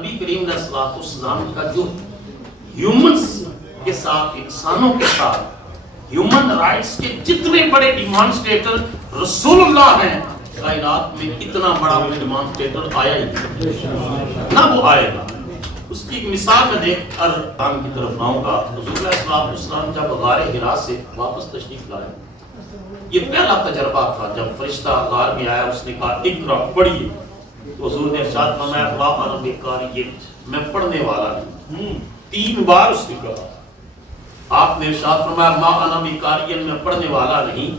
نبی کریم علیہ الصلوۃ والسلام کا جو ہیومنز کے ساتھ، انسانوں کے ساتھ ہیومن رائٹس کے جتنے بڑے ڈیمانسٹریٹر رسول اللہ ہیں، کائنات میں اتنا بڑا ڈیمانسٹریٹر آیا ہی نہیں، نہ وہ آئے گا۔ اس کی ایک مثال میں دیکھ کر کام کی طرف آؤں گا۔ حضور علیہ الصلوۃ والسلام جب غار حرا سے واپس تشریف لائے، یہ پہلا تجربہ تھا جب فرشتہ غار میں آیا، اس نے کہا اقرا، پڑھیے۔ تو حضور نے ارشاد فرمایا لا انا بقاری، میں پڑھنے والا نہیں۔ 3 بار اس نے کہا۔ آپ نے ارشاد فرمایا ما انا بقاری، میں پڑھنے والا نہیں۔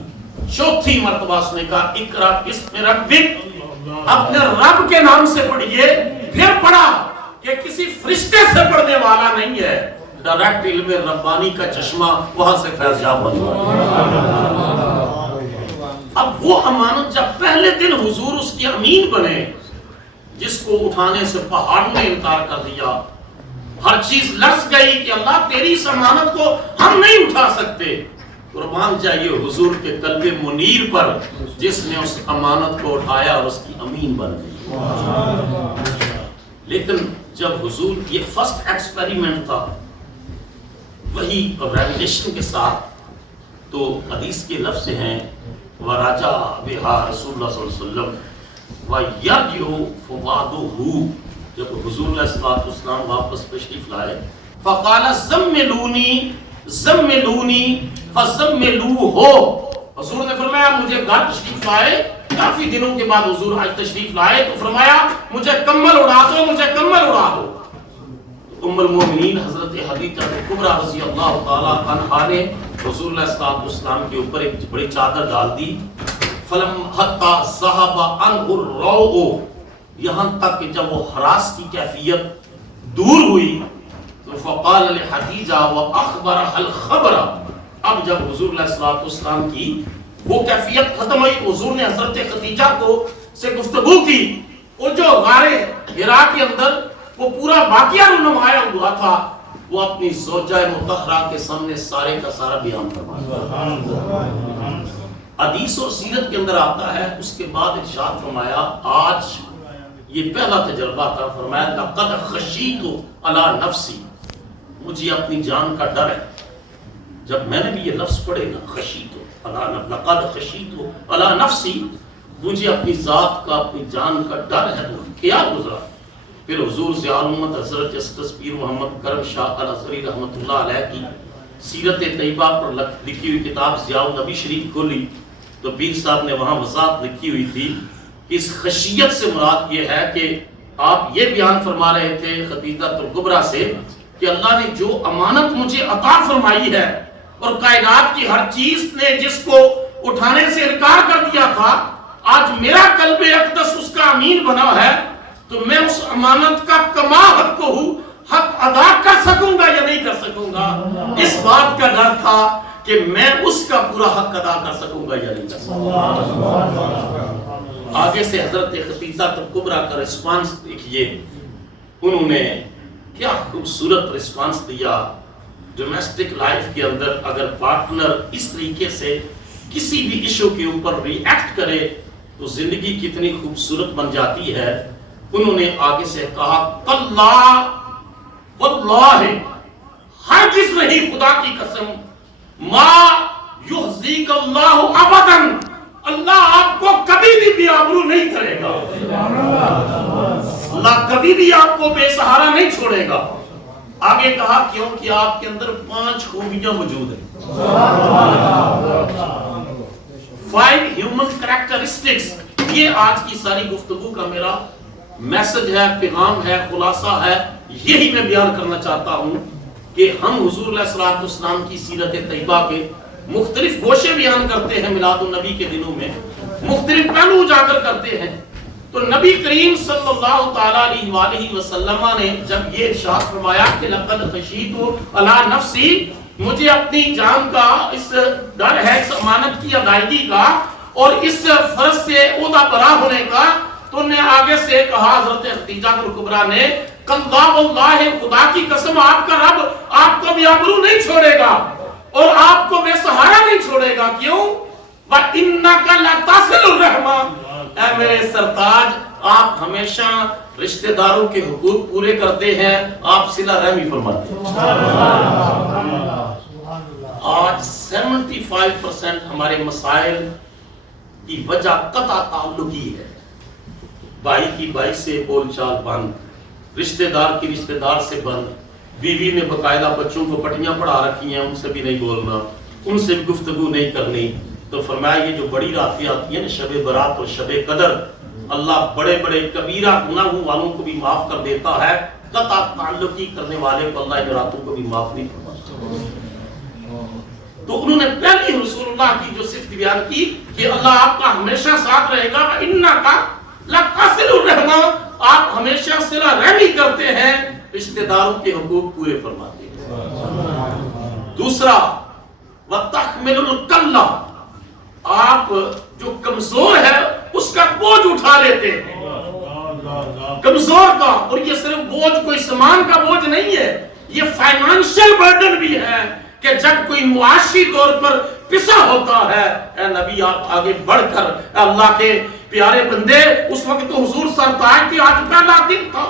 4تھی مرتبہ اس نے کہا اقرا بسم ربک، اپنے رب کے نام سے پڑھیے۔ پھر پڑھا کہ کسی فرشتے سے پڑھنے والا نہیں ہے، ڈائریکٹ علم ربانی کا چشمہ وہاں سے فیض یاب ہوا۔ اب وہ امانت جب پہلے دن حضور اس کے امین بنے، جس کو اٹھانے سے پہاڑوں نے انکار کر دیا، ہر چیز لرز گئی کہ اللہ تیری اس امانت کو ہم نہیں اٹھا سکتے، قربان جائیے حضور کے قلب منیر پر جس نے اس امانت کو اٹھایا اور اس کی امین بن گئی۔ لیکن جب حضور، یہ فرسٹ ایکسپیریمنٹ تھا وہی ریویلیشن کے ساتھ، تو حدیث کے لفظ ہیں وَرَجَا بِهَا رسول اللہ صلی اللہ علیہ وسلم وَيَرْجِعُ فُؤَادُهُ، جب حضور علیہ الصلوۃ والسلام واپس تشریف لائے، فَقَالَ زَمِّلُونِي زَمِّلُونِي فَزَمِّلُوهُ، حضور نے فرمایا مجھے گھر تشریف لائے، کافی دنوں کے بعد حضور آج تشریف لائے تو فرمایا مجھے کمبل اڑا دو، مجھے کمبل اڑا دو۔ ام المومنین حضرت خدیجہ کبریٰ رضی اللہ تعالیٰ عنہا نے حضور علیہ الصلوۃ والسلام کے اوپر ایک بڑی چادر ڈال دی، فلم حتی ذہب عنہ الروع، یہاں تک کہ جب وہ ہراس کی کیفیت دور ہوئی تو فقال لخدیجہ واخبرها الخبر، اب جب حضور علیہ الصلوۃ والسلام کی وہ کیفیت ختم ہوئی، حضور نے حضرت خدیجہ کو سے گفتگو کی، وہ جو غار حرا کے اندر وہ پورا واقعہ نمایاں ہوا تھا، وہ اپنی زوجہ مطہرہ کے سامنے سارے کا سارا بیان فرمایا۔ حدیث اور سیرت کے اندر آتا ہے، اس کے بعد ارشاد فرمایا آج یہ پہلا تجربہ تھا، فرمایا لقد خشیت علی نفسی، مجھے اپنی جان کا ڈر ہے۔ جب میں نے بھی یہ لفظ پڑھے نا خشیت لقد خشیت علی نفسی، مجھے اپنی ذات کا، اپنی جان کا ڈر ہے، تو کیا گزرا؟ پھر حضور ضیاء الامت حضرت جسٹس پیر محمد کرم شاہ الازہری رحمۃ اللہ علیہ کی سیرت طیبہ پر لکھی ہوئی کتاب ضیاء النبی شریف کھولی تو پیر صاحب نے وہاں وضاحت لکھی ہوئی تھی کہ اس خشیت سے مراد یہ ہے کہ آپ یہ بیان فرما رہے تھے خدیجہ کبریٰ سے کہ اللہ نے جو امانت مجھے عطا فرمائی ہے اور کائنات کی ہر چیز نے جس کو اٹھانے سے انکار کر دیا تھا، آج میرا قلب اقدس اس کا امین بنا ہے، تو میں اس امانت کا کما حق کو ہوں، حق ادا کر سکوں گا یا نہیں کر سکوں گا، اس بات کا ڈر تھا کہ میں اس کا پورا حق ادا کر سکوں گا یا نہیں کر سکوں گا۔ آگے سے حضرت خدیجہ کبریٰ کا رسپانس دیکھیے، انہوں نے کیا خوبصورت رسپانس دیا۔ ڈومیسٹک لائف کے اندر اگر پارٹنر اس طریقے سے کسی بھی ایشو کے اوپر ری ایکٹ کرے تو زندگی کتنی خوبصورت بن جاتی ہے۔ انہوں نے آگے سے کہا کاللہ واللہ، ہرگز نہیں، خدا کی قسم، ما یخزیک اللہ ابدا، اللہ آپ کو کبھی بھی بے آبرو نہیں کرے گا، اللہ کبھی بھی آپ کو بے سہارا نہیں چھوڑے گا۔ آگے کہا کیونکہ آپ کے اندر 5 خوبیاں موجود ہیں، 5 ہیومن کریکٹرسٹکس۔ یہ آج کی ساری گفتگو کا میرا میسج ہے، پیغام ہے، خلاصہ ہے، یہی میں بیان کرنا چاہتا ہوں کہ ہم حضور علیہ الصلوۃ والسلام کی سیرت طیبہ کے مختلف گوشے بیان کرتے ہیں، میلاد النبی کے دنوں میں مختلف پہلو اجاگر کرتے ہیں، تو نبی کریم صلی اللہ تعالیٰ علیہ وآلہ وسلم نے جب یہ ارشاد فرمایا کہ لقد خشیت علی نفسی، مجھے اپنی جان کا اس ڈر ہے، اس امانت کی ادائیگی کا اور اس فرض سے عہدہ برا ہونے کا، تو انہوں نے آگے سے کہا حضرت خدیجہ کبریٰ نے کاللہ واللہ، خدا کی قسم آپ کا رب آپ کو بے آبرو نہیں چھوڑے گا اور آپ کو بے سہارا نہیں چھوڑے گا۔ کیوں؟ وَإِنَّكَ لَتَصِلُ الرَّحْمَ، اے میرے سرتاج آپ ہمیشہ رشتہ داروں کے حقوق پورے کرتے ہیں، آپ صلہ رحمی فرماتے ہیں۔ آج 75% ہمارے مسائل کی وجہ قطع تعلقی ہے۔ بھائی کی بھائی سے بول چال بند، رشتہ دار کی رشتہ دار سے بند، بیوی نے باقاعدہ بچوں کو پٹیاں پڑھا رکھی ہیں، ان سے بھی نہیں بولنا، ان سے بھی گفتگو نہیں کرنی۔ تو فرمایا یہ جو بڑی راتیں آتی ہیں نا، شب برات اور شب قدر، اللہ بڑے بڑے کبیرہ گناہوں والوں کو بھی معاف کر دیتا ہے، قطع تعلقی کرنے والے کو اللہ ان راتوں کو بھی معاف نہیں فرماتا۔ تو انہوں نے پہلی رسول اللہ کی جو صفت بیان کی کہ اللہ آپ کا ہمیشہ ساتھ رہے گا، وَإِنَّكَ لَقَاسِلُ الرَّحْمَةِ، آپ ہمیشہ صلہ رحمی کرتے ہیں، رشتہ داروں کے حقوق پورے فرماتے ہیں۔ دوسرا وَتَحْمِلُ الْكَلَّةَ، آپ جو کمزور ہے اس کا بوجھ اٹھا لیتے ہیں، کمزور کا، اور یہ صرف بوجھ کوئی سامان کا بوجھ نہیں ہے، یہ فائنانشل برڈن بھی ہے کہ جب کوئی معاشی طور پر پسا ہوتا ہے، اے نبی آپ آگے بڑھ کر، اے اللہ کے پیارے بندے، اس وقت تو حضور سرتاج تھی، آج پہلا دن تھا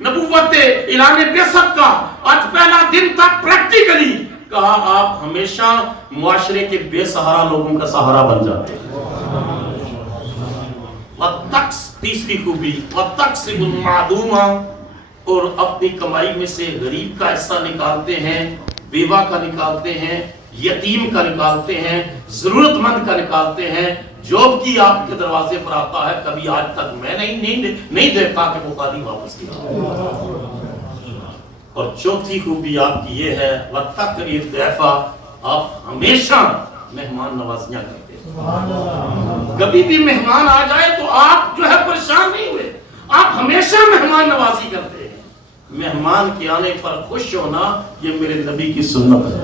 نبوت اعلان بعثت کا، آج پہلا دن تھا، پریکٹیکلی کہا آپ ہمیشہ معاشرے کے بے سہارا لوگوں کا سہارا بن جاتے ہیں۔ تیسری خوبی وَتَقْسِمُ الْمَعْدُومَ، اور اپنی کمائی میں سے غریب کا حصہ نکالتے ہیں، بیوہ کا نکالتے ہیں، یتیم کا نکالتے ہیں، ضرورت مند کا نکالتے ہیں۔ جوب کی آپ کے دروازے پر آتا ہے، کبھی آج تک میں نہیں دیکھا کہ وہ خالی واپس کیا۔ اور چوتھی خوبی آپ کی یہ ہے وَتَقْرِي الضَّيْفَ، آپ ہمیشہ مہمان نوازیاں کرتے ہیں۔ کبھی بھی مہمان آ جائے تو آپ جو ہے پریشان نہیں ہوئے، آپ ہمیشہ مہمان نوازی کرتے ہیں۔ مہمان کے آنے پر خوش ہونا یہ میرے نبی کی سنت ہے۔